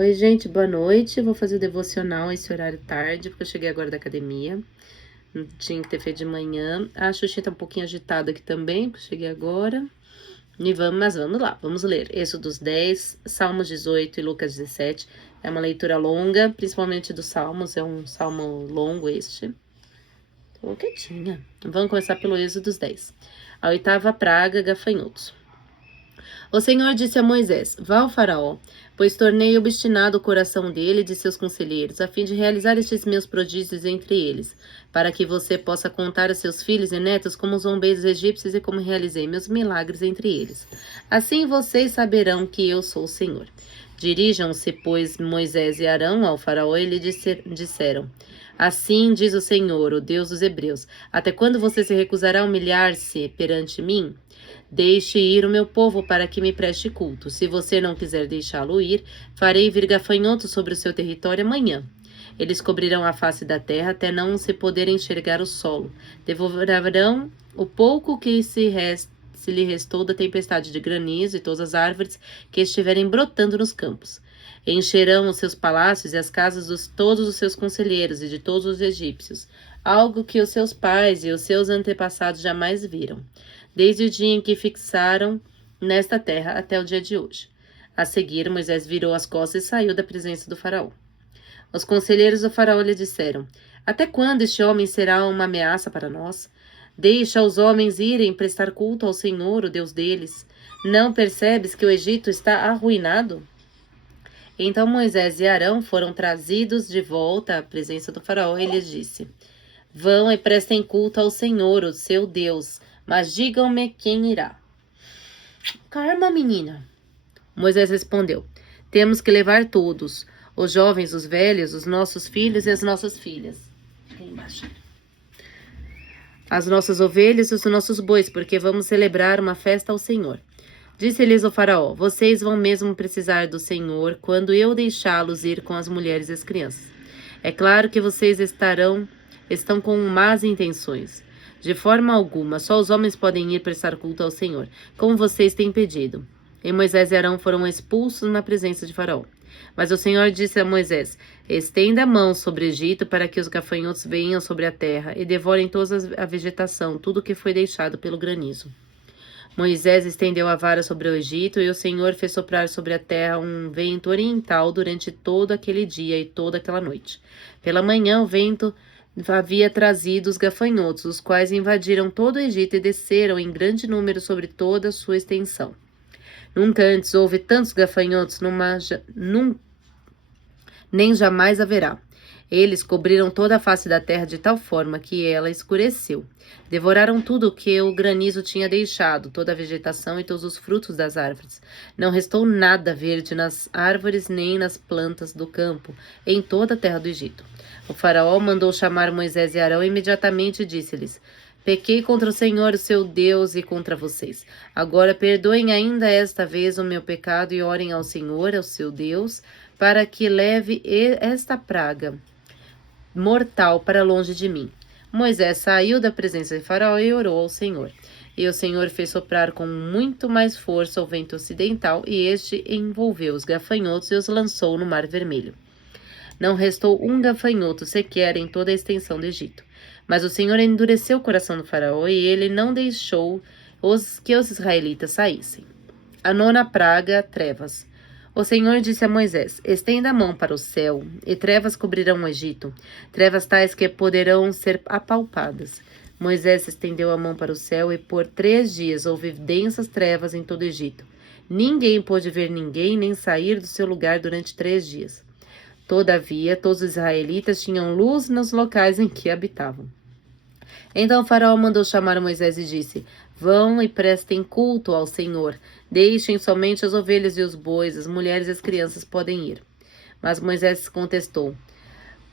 Oi, gente, boa noite. Vou fazer o devocional esse horário tarde, porque eu cheguei agora da academia. Não tinha que ter feito de manhã. A Xuxinha tá um pouquinho agitada aqui também, porque eu cheguei agora. Mas vamos lá, vamos ler. Êxodos 10, Salmos 18 e Lucas 17. É uma leitura longa, principalmente dos Salmos, é um salmo longo este. Tô quietinha. Vamos começar pelo Êxodos 10. A oitava praga, gafanhotos. O Senhor disse a Moisés: Vá ao faraó, pois tornei obstinado o coração dele e de seus conselheiros, a fim de realizar estes meus prodígios entre eles, para que você possa contar a seus filhos e netos como zombei dos egípcios e como realizei meus milagres entre eles. Assim vocês saberão que eu sou o Senhor. Dirijam-se, pois, Moisés e Arão ao faraó e lhe disseram: Assim diz o Senhor, o Deus dos hebreus: Até quando você se recusará a humilhar-se perante mim? Deixe ir o meu povo para que me preste culto. Se você não quiser deixá-lo ir, farei vir gafanhotos sobre o seu território amanhã. Eles cobrirão a face da terra até não se poder enxergar o solo. Devorarão o pouco que se lhe restou da tempestade de granizo e todas as árvores que estiverem brotando nos campos. Encherão os seus palácios e as casas de todos os seus conselheiros e de todos os egípcios, algo que os seus pais e os seus antepassados jamais viram, desde o dia em que fixaram nesta terra até o dia de hoje. A seguir, Moisés virou as costas e saiu da presença do faraó. Os conselheiros do faraó lhe disseram: Até quando este homem será uma ameaça para nós? Deixa os homens irem prestar culto ao Senhor, o Deus deles. Não percebes que o Egito está arruinado? Então Moisés e Arão foram trazidos de volta à presença do faraó e lhes disse: Vão e prestem culto ao Senhor, o seu Deus, mas digam-me quem irá. Calma, menina. Moisés respondeu: Temos que levar todos, os jovens, os velhos, os nossos filhos e as nossas filhas. Fica aí embaixo. As nossas ovelhas e os nossos bois, porque vamos celebrar uma festa ao Senhor. Disse-lhes o faraó: Vocês vão mesmo precisar do Senhor quando eu deixá-los ir com as mulheres e as crianças. É claro que vocês estão com más intenções. De forma alguma, só os homens podem ir prestar culto ao Senhor, como vocês têm pedido. E Moisés e Arão foram expulsos na presença de Faraó. Mas o Senhor disse a Moisés: Estenda a mão sobre o Egito para que os gafanhotos venham sobre a terra e devorem toda a vegetação, tudo o que foi deixado pelo granizo. Moisés estendeu a vara sobre o Egito e o Senhor fez soprar sobre a terra um vento oriental durante todo aquele dia e toda aquela noite. Pela manhã, o vento havia trazido os gafanhotos, os quais invadiram todo o Egito e desceram em grande número sobre toda a sua extensão. Nunca antes houve tantos gafanhotos, nem jamais haverá. Eles cobriram toda a face da terra de tal forma que ela escureceu. Devoraram tudo o que o granizo tinha deixado, toda a vegetação e todos os frutos das árvores. Não restou nada verde nas árvores nem nas plantas do campo, em toda a terra do Egito. O faraó mandou chamar Moisés e Arão e imediatamente disse-lhes: Pequei contra o Senhor, o seu Deus, e contra vocês. Agora perdoem ainda esta vez o meu pecado e orem ao Senhor, ao seu Deus, para que leve esta praga mortal para longe de mim. Moisés saiu da presença de Faraó e orou ao Senhor. E o Senhor fez soprar com muito mais força o vento ocidental, e este envolveu os gafanhotos e os lançou no Mar Vermelho. Não restou um gafanhoto sequer em toda a extensão do Egito. Mas o Senhor endureceu o coração do faraó e ele não deixou que os israelitas saíssem. A nona praga, trevas. O Senhor disse a Moisés: Estenda a mão para o céu, e trevas cobrirão o Egito, trevas tais que poderão ser apalpadas. Moisés estendeu a mão para o céu, e por 3 dias houve densas trevas em todo o Egito. Ninguém pôde ver ninguém, nem sair do seu lugar durante 3 dias. Todavia, todos os israelitas tinham luz nos locais em que habitavam. Então o faraó mandou chamar Moisés e disse: Vão e prestem culto ao Senhor. Deixem somente as ovelhas e os bois, as mulheres e as crianças podem ir. Mas Moisés contestou: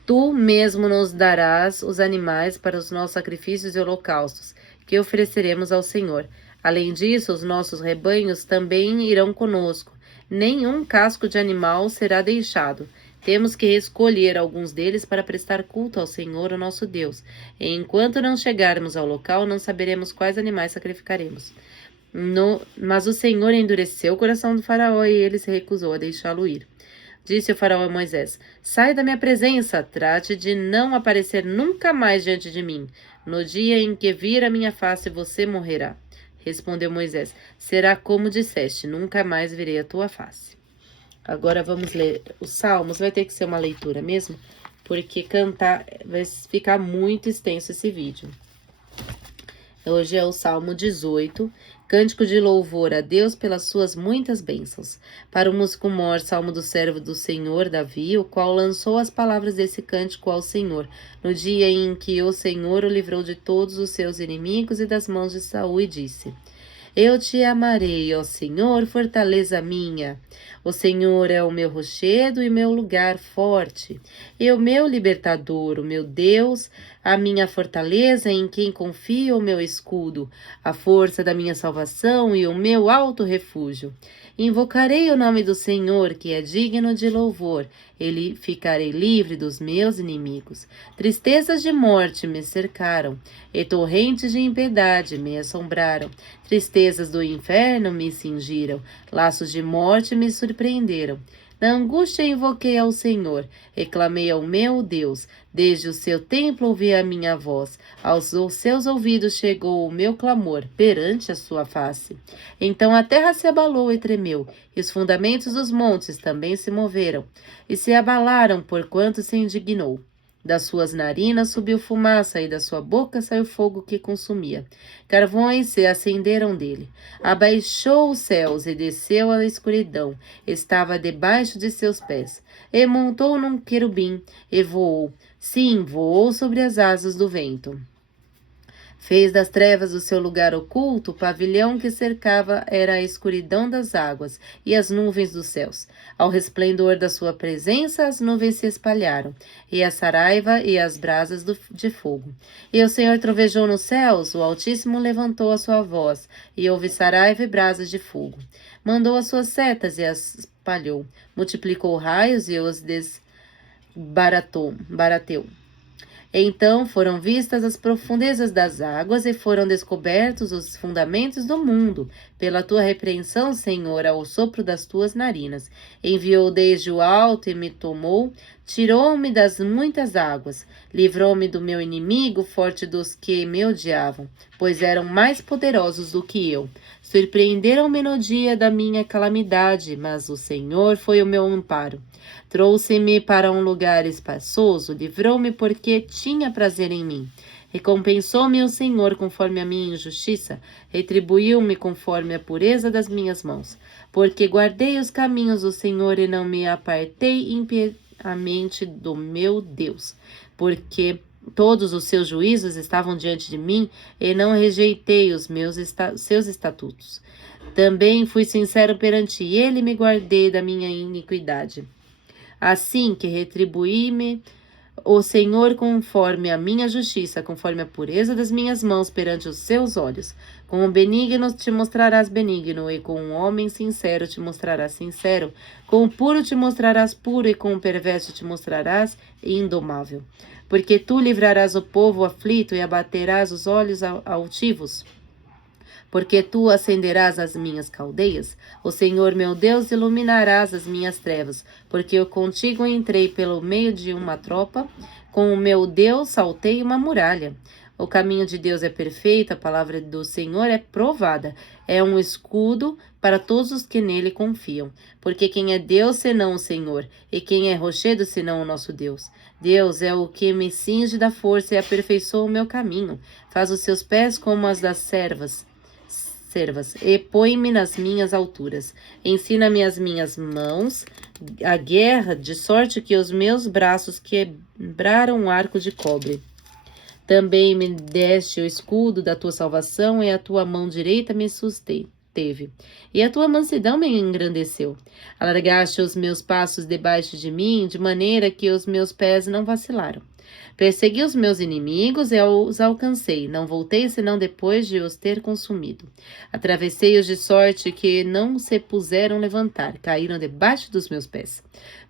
Tu mesmo nos darás os animais para os nossos sacrifícios e holocaustos, que ofereceremos ao Senhor. Além disso, os nossos rebanhos também irão conosco. Nenhum casco de animal será deixado. Temos que escolher alguns deles para prestar culto ao Senhor, o nosso Deus. E enquanto não chegarmos ao local, não saberemos quais animais sacrificaremos. Mas o Senhor endureceu o coração do faraó e ele se recusou a deixá-lo ir. Disse o faraó a Moisés: Sai da minha presença, trate de não aparecer nunca mais diante de mim. No dia em que vir a minha face, você morrerá. Respondeu Moisés: Será como disseste, nunca mais verei a tua face. Agora vamos ler os Salmos. Vai ter que ser uma leitura mesmo, porque cantar vai ficar muito extenso esse vídeo. Hoje é o Salmo 18, cântico de louvor a Deus pelas suas muitas bênçãos. Para o músico mor, salmo do servo do Senhor, Davi, o qual lançou as palavras desse cântico ao Senhor, no dia em que o Senhor o livrou de todos os seus inimigos e das mãos de Saul, e disse: Eu te amarei, ó Senhor, fortaleza minha. O Senhor é o meu rochedo e meu lugar forte, e o meu libertador, o meu Deus, a minha fortaleza em quem confio, o meu escudo, a força da minha salvação e o meu alto refúgio. Invocarei o nome do Senhor, que é digno de louvor. Ele ficarei livre dos meus inimigos. Tristezas de morte me cercaram, e torrentes de impiedade me assombraram. Tristezas do inferno me cingiram, laços de morte me surpreenderam. Na angústia invoquei ao Senhor, reclamei ao meu Deus. Desde o seu templo ouvi a minha voz, aos seus ouvidos chegou o meu clamor, perante a sua face. Então a terra se abalou e tremeu, e os fundamentos dos montes também se moveram, e se abalaram porquanto se indignou. Das suas narinas subiu fumaça, e da sua boca saiu fogo que consumia. Carvões se acenderam dele. Abaixou os céus e desceu à escuridão. Estava debaixo de seus pés. E montou num querubim e voou. Sim, voou sobre as asas do vento. Fez das trevas o seu lugar oculto, o pavilhão que cercava era a escuridão das águas e as nuvens dos céus. Ao resplendor da sua presença, as nuvens se espalharam, e a saraiva e as brasas de fogo. E o Senhor trovejou nos céus, o Altíssimo levantou a sua voz, e houve saraiva e brasas de fogo. Mandou as suas setas e as espalhou, multiplicou raios e os barateou. Então foram vistas as profundezas das águas e foram descobertos os fundamentos do mundo. Pela tua repreensão, Senhor, ao sopro das tuas narinas. Enviou desde o alto e me tomou, tirou-me das muitas águas. Livrou-me do meu inimigo, forte dos que me odiavam, pois eram mais poderosos do que eu. Surpreenderam-me no dia da minha calamidade, mas o Senhor foi o meu amparo. Trouxe-me para um lugar espaçoso, livrou-me porque tinha prazer em mim. Recompensou-me o Senhor conforme a minha injustiça, retribuiu-me conforme a pureza das minhas mãos. Porque guardei os caminhos do Senhor e não me apartei impiedamente do meu Deus. Porque todos os seus juízos estavam diante de mim e não rejeitei os seus estatutos. Também fui sincero perante ele e me guardei da minha iniquidade. Assim que retribuí-me o Senhor conforme a minha justiça, conforme a pureza das minhas mãos perante os seus olhos. Com o benigno te mostrarás benigno, e com o homem sincero te mostrarás sincero. Com o puro te mostrarás puro, e com o perverso te mostrarás indomável. Porque tu livrarás o povo aflito e abaterás os olhos altivos. Porque tu acenderás as minhas caldeias, o Senhor meu Deus iluminarás as minhas trevas, porque eu contigo entrei pelo meio de uma tropa, com o meu Deus saltei uma muralha. O caminho de Deus é perfeito, a palavra do Senhor é provada, é um escudo para todos os que nele confiam. Porque quem é Deus senão o Senhor, e quem é rochedo senão o nosso Deus? Deus é o que me cinge da força e aperfeiçoa o meu caminho, faz os seus pés como as das servas, e põe-me nas minhas alturas. Ensina-me as minhas mãos a guerra, de sorte que os meus braços quebraram um arco de cobre. Também me deste o escudo da tua salvação, e a tua mão direita me susteve, e a tua mansidão me engrandeceu. Alargaste os meus passos debaixo de mim, de maneira que os meus pés não vacilaram. Persegui os meus inimigos e os alcancei. Não voltei senão depois de os ter consumido. Atravessei-os de sorte que não se puseram levantar. Caíram debaixo dos meus pés.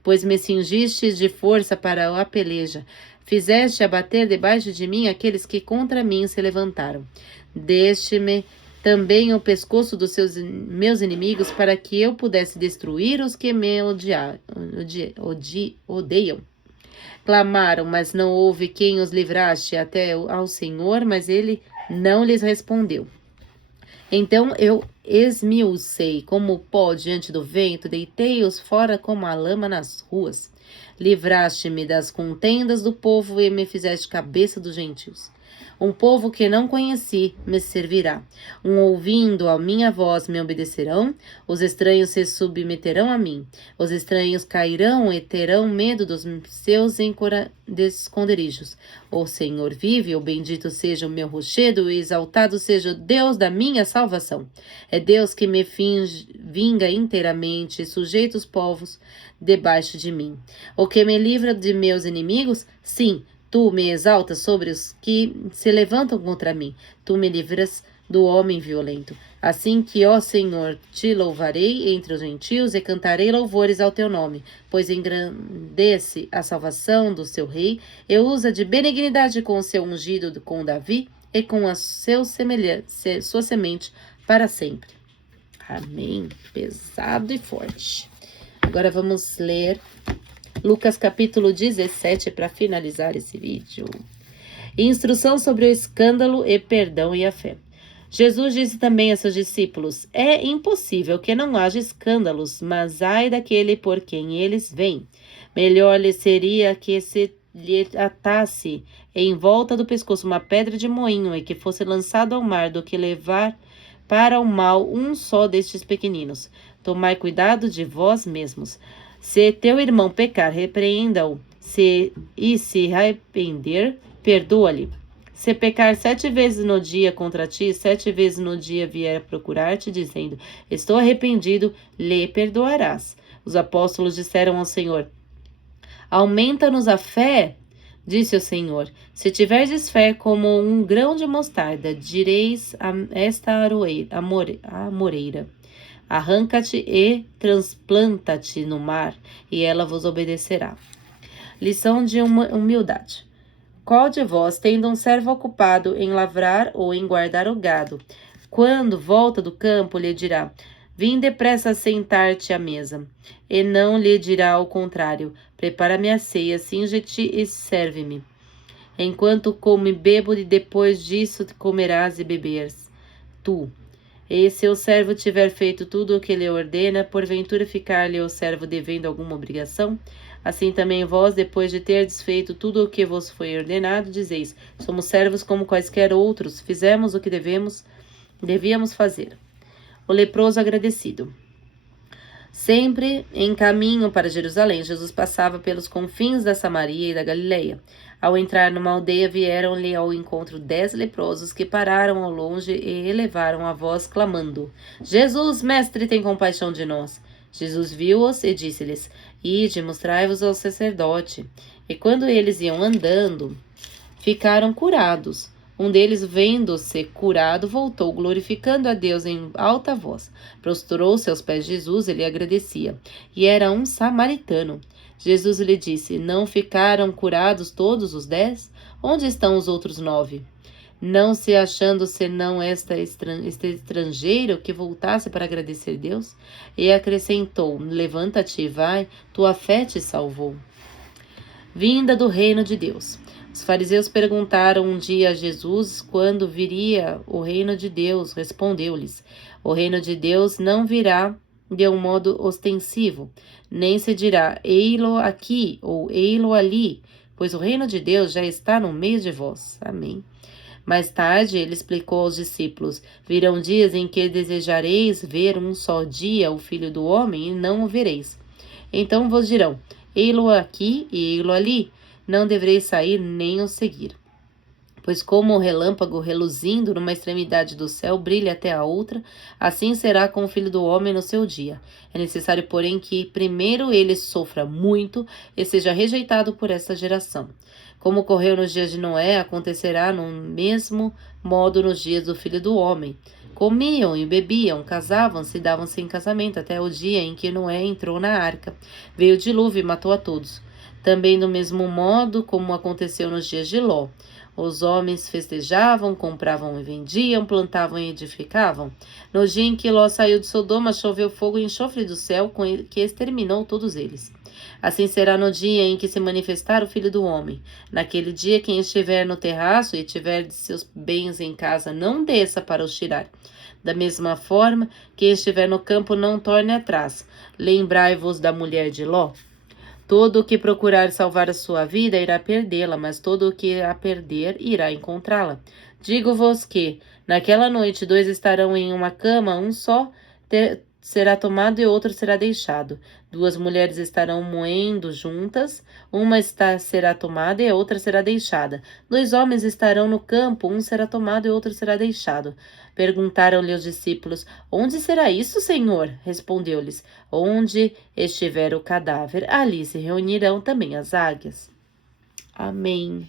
Pois me cingiste de força para a peleja. Fizeste abater debaixo de mim aqueles que contra mim se levantaram. Deste-me também o pescoço dos meus inimigos, para que eu pudesse destruir os que me odeiam. Clamaram, mas não houve quem os livrasse até ao Senhor, mas ele não lhes respondeu. Então eu esmiucei como pó diante do vento, deitei-os fora como a lama nas ruas. Livraste-me das contendas do povo e me fizeste cabeça dos gentios. Um povo que não conheci me servirá. Ouvindo a minha voz me obedecerão. Os estranhos se submeterão a mim. Os estranhos cairão e terão medo dos seus esconderijos. O Senhor vive, o bendito seja o meu rochedo, e exaltado seja o Deus da minha salvação. É Deus que me vinga inteiramente, e sujeita os povos debaixo de mim. O que me livra de meus inimigos? Sim, tu me exaltas sobre os que se levantam contra mim. Tu me livras do homem violento. Assim que, ó Senhor, te louvarei entre os gentios e cantarei louvores ao teu nome, pois engrandece a salvação do seu rei e usa de benignidade com o seu ungido, com Davi e com a sua semente para sempre. Amém. Pesado e forte. Agora vamos ler Lucas capítulo 17 para finalizar esse vídeo. Instrução sobre o escândalo e perdão e a fé. Jesus disse também a seus discípulos: é impossível que não haja escândalos, mas ai daquele por quem eles vêm. Melhor lhe seria que se lhe atasse em volta do pescoço uma pedra de moinho e que fosse lançado ao mar do que levar para o mal um só destes pequeninos. Tomai cuidado de vós mesmos. Se teu irmão pecar, repreenda-o, se arrepender, perdoa-lhe. Se pecar 7 vezes no dia contra ti, 7 vezes no dia vier procurar-te, dizendo: estou arrependido, lhe perdoarás. Os apóstolos disseram ao Senhor: aumenta-nos a fé. Disse o Senhor: se tiverdes fé como um grão de mostarda, direis a esta amoreira: arranca-te e transplanta-te no mar, e ela vos obedecerá. Lição de humildade. Qual de vós, tendo um servo ocupado em lavrar ou em guardar o gado, quando volta do campo, lhe dirá: vim depressa sentar-te à mesa? E não lhe dirá ao contrário: prepara-me a ceia, cinge-te e serve-me. Enquanto como e bebo, e depois disso comerás e beberes. Tu, e se o servo tiver feito tudo o que lhe ordena, porventura ficar-lhe o servo devendo alguma obrigação? Assim também vós, depois de terdes feito tudo o que vos foi ordenado, dizeis: somos servos como quaisquer outros, fizemos o que devíamos fazer. O leproso agradecido. Sempre em caminho para Jerusalém, Jesus passava pelos confins da Samaria e da Galileia. Ao entrar numa aldeia, vieram-lhe ao encontro 10 leprosos que pararam ao longe e elevaram a voz, clamando: Jesus, mestre, tem compaixão de nós. Jesus viu-os e disse-lhes: ide, mostrai-vos ao sacerdote. E quando eles iam andando, ficaram curados. Um deles, vendo-se curado, voltou, glorificando a Deus em alta voz. Prostrou-se aos pés de Jesus e lhe agradecia. E era um samaritano. Jesus lhe disse: não ficaram curados todos os 10? Onde estão os outros 9? Não se achando senão este estrangeiro que voltasse para agradecer Deus? E acrescentou: levanta-te e vai, tua fé te salvou. Vinda do reino de Deus. Os fariseus perguntaram um dia a Jesus quando viria o reino de Deus. Respondeu-lhes: o reino de Deus não virá de um modo ostensivo, nem se dirá ei-lo aqui ou ei-lo ali, pois o reino de Deus já está no meio de vós. Amém. Mais tarde, ele explicou aos discípulos: virão dias em que desejareis ver um só dia o Filho do Homem e não o vereis. Então vos dirão: ei-lo aqui e ei-lo ali. Não devereis sair nem o seguir. Pois como o relâmpago reluzindo numa extremidade do céu brilha até a outra, assim será com o Filho do Homem no seu dia. É necessário, porém, que primeiro ele sofra muito e seja rejeitado por esta geração. Como ocorreu nos dias de Noé, acontecerá no mesmo modo nos dias do Filho do Homem. Comiam e bebiam, casavam-se e davam-se em casamento, até o dia em que Noé entrou na arca. Veio o dilúvio e matou a todos. Também do mesmo modo como aconteceu nos dias de Ló. Os homens festejavam, compravam e vendiam, plantavam e edificavam. No dia em que Ló saiu de Sodoma, choveu fogo e enxofre do céu, que exterminou todos eles. Assim será no dia em que se manifestar o Filho do Homem. Naquele dia, quem estiver no terraço e tiver de seus bens em casa, não desça para os tirar. Da mesma forma, quem estiver no campo, não torne atrás. Lembrai-vos da mulher de Ló. Todo o que procurar salvar a sua vida irá perdê-la, mas todo o que a perder irá encontrá-la. Digo-vos que, naquela noite, 2 estarão em uma cama, um só será tomado e outro será deixado. 2 mulheres estarão moendo juntas, uma será tomada e a outra será deixada. 2 homens estarão no campo, um será tomado e outro será deixado. Perguntaram-lhe os discípulos: Onde será isso, Senhor? Respondeu-lhes: Onde estiver o cadáver, ali se reunirão também as águias. Amém.